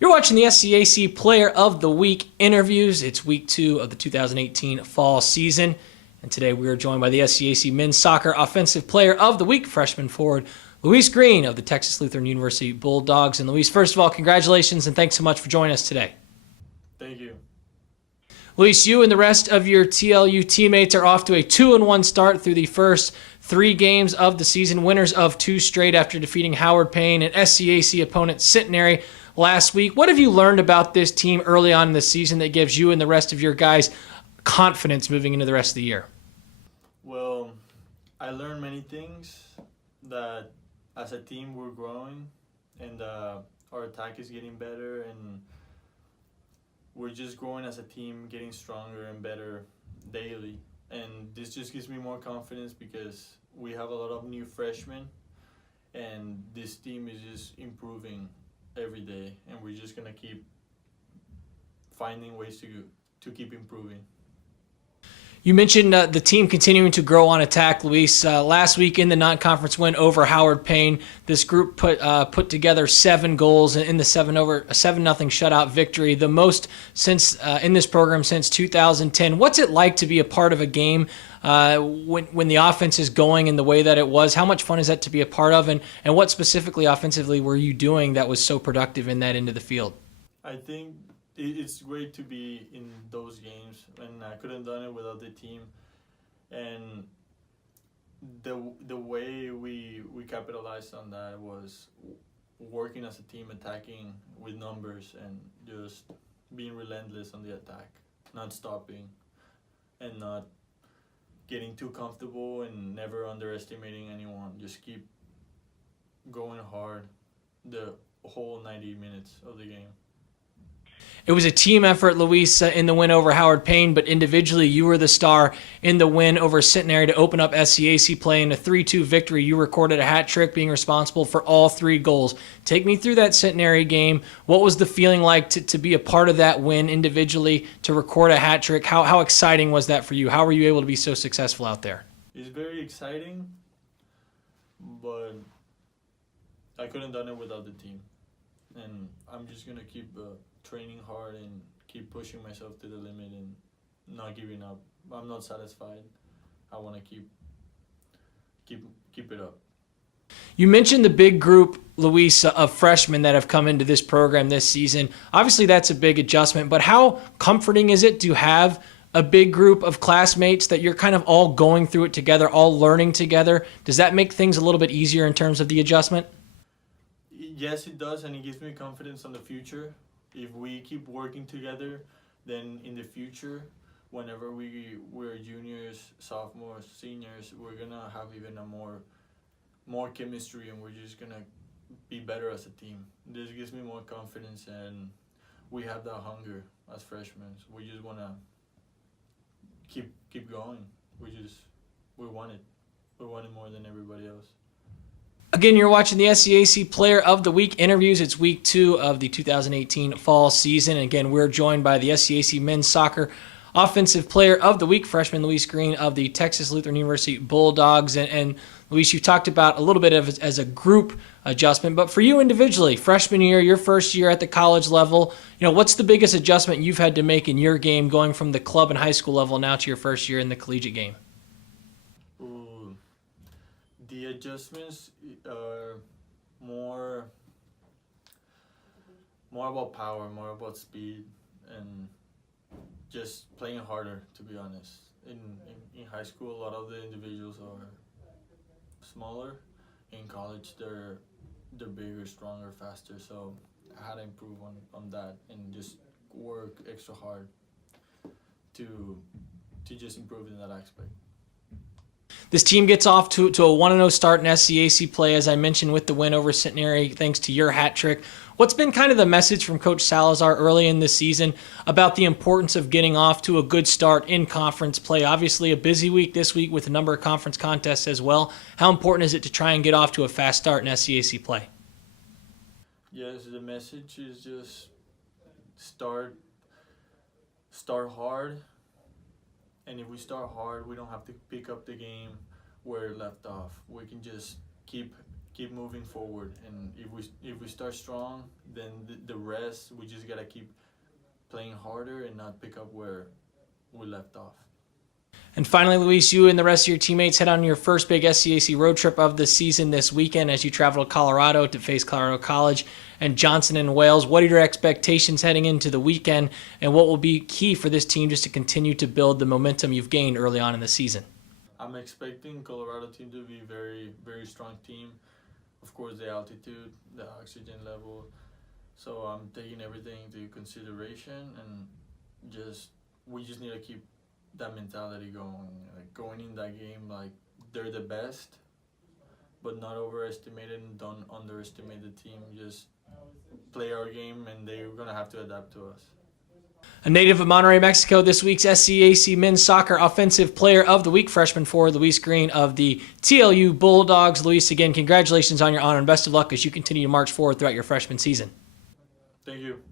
You're watching the SCAC Player of the Week interviews. It's week 2 of the 2018 fall season. And today we are joined by the SCAC Men's Soccer Offensive Player of the Week, freshman forward Luis Green of the Texas Lutheran University Bulldogs. And Luis, first of all, congratulations and thanks so much for joining us today. Thank you. Luis, you and the rest of your TLU teammates are off to a 2-1 start through the first 3 games of the season, winners of 2 straight after defeating Howard Payne and SCAC opponent Centenary last week. What have you learned about this team early on in the season that gives you and the rest of your guys confidence moving into the rest of the year? Well, I learned many things, that as a team we're growing and our attack is getting better, and we're just growing as a team, getting stronger and better daily. And this just gives me more confidence because we have a lot of new freshmen and this team is just improving every day, and we're just gonna keep finding ways to keep improving. You mentioned the team continuing to grow on attack, Luis. Last week in the non-conference win over Howard Payne, this group put together 7 goals in the 7-0 shutout victory, the most since in this program since 2010. What's it like to be a part of a game when the offense is going in the way that it was? How much fun is that to be a part of, and what specifically offensively were you doing that was so productive in that end of the field? I think it's great to be in those games, and I couldn't have done it without the team. And the way we capitalized on that was working as a team, attacking with numbers, and just being relentless on the attack, not stopping, and not getting too comfortable, and never underestimating anyone. Just keep going hard the whole 90 minutes of the game. It was a team effort, Luis, in the win over Howard Payne, but individually you were the star in the win over Centenary to open up SCAC play. In a 3-2 victory, you recorded a hat trick, being responsible for all 3 goals. Take me through that Centenary game. What was the feeling like to be a part of that win individually, to record a hat trick? How exciting was that for you? How were you able to be so successful out there? It's very exciting, but I couldn't have done it without the team. And I'm just going to keep training hard and keep pushing myself to the limit and not giving up. I'm not satisfied. I want to keep it up. You mentioned the big group, Luis, of freshmen that have come into this program this season. Obviously, that's a big adjustment, but how comforting is it to have a big group of classmates that you're kind of all going through it together, all learning together? Does that make things a little bit easier in terms of the adjustment? Yes, it does, and it gives me confidence on the future. If we keep working together, then in the future, whenever we're juniors, sophomores, seniors, we're gonna have even a more chemistry, and we're just gonna be better as a team. This gives me more confidence, and we have that hunger as freshmen. We just wanna keep going. We want it. We want it more than everybody else. Again, you're watching the SCAC Player of the Week interviews. It's week 2 of the 2018 fall season. And again, we're joined by the SCAC Men's Soccer Offensive Player of the Week, freshman Luis Green of the Texas Lutheran University Bulldogs. And Luis, you talked about a little bit of as a group adjustment, but for you individually, freshman year, your first year at the college level, what's the biggest adjustment you've had to make in your game going from the club and high school level now to your first year in the collegiate game? The adjustments are more about power, more about speed, and just playing harder, to be honest. In high school, a lot of the individuals are smaller. In college, they're bigger, stronger, faster. So I had to improve on that and just work extra hard to just improve in that aspect. This team gets off to a 1-0 start in SCAC play, as I mentioned, with the win over Centenary, thanks to your hat trick. What's been kind of the message from Coach Salazar early in this season about the importance of getting off to a good start in conference play? Obviously, a busy week this week with a number of conference contests as well. How important is it to try and get off to a fast start in SCAC play? Yes, the message is just start hard. And if we start hard, we don't have to pick up the game where it left off. We can just keep keep moving forward. And if we start strong, then the rest we just gotta keep playing harder and not pick up where we left off. And finally, Luis, you and the rest of your teammates head on your first big SCAC road trip of the season this weekend as you travel to Colorado to face Colorado College and Johnson and Wales. What are your expectations heading into the weekend, and what will be key for this team just to continue to build the momentum you've gained early on in the season? I'm expecting Colorado team to be very, very strong team. Of course, the altitude, the oxygen level. So I'm taking everything into consideration, and we just need to keep that mentality going. Like going in that game, like they're the best, but not overestimate it and don't underestimate the team. Just play our game, and they're gonna have to adapt to us. A native of Monterrey, Mexico, this week's SCAC Men's Soccer Offensive Player of the Week, freshman forward Luis Green of the TLU Bulldogs. Luis, again, congratulations on your honor and best of luck as you continue to march forward throughout your freshman season. Thank you.